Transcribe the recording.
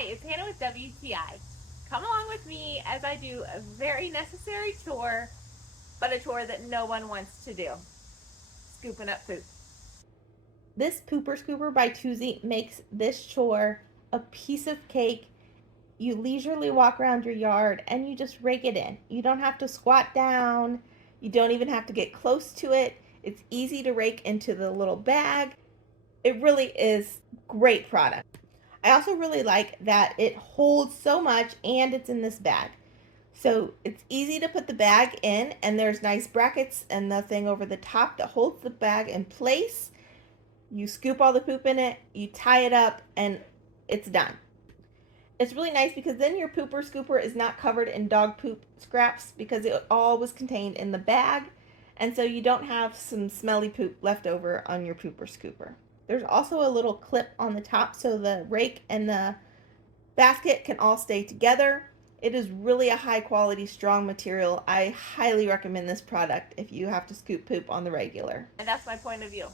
Hi, it's Hannah with WTI. Come along with me as I do a very necessary chore, but a chore that no one wants to do. Scooping up poop. This pooper scooper by Toozey makes this chore a piece of cake. You leisurely walk around your yard and you just rake it in. You don't have to squat down. You don't even have to get close to it. It's easy to rake into the little bag. It really is great product. I also really like that it holds so much and it's in this bag. So it's easy to put the bag in, and there's nice brackets and the thing over the top that holds the bag in place. You scoop all the poop in it, you tie it up, and it's done. It's really nice because then your pooper scooper is not covered in dog poop scraps because it all was contained in the bag, and so you don't have some smelly poop left over on your pooper scooper. There's also a little clip on the top so the rake and the basket can all stay together. It is really a high quality, strong material. I highly recommend this product if you have to scoop poop on the regular. And that's my point of view.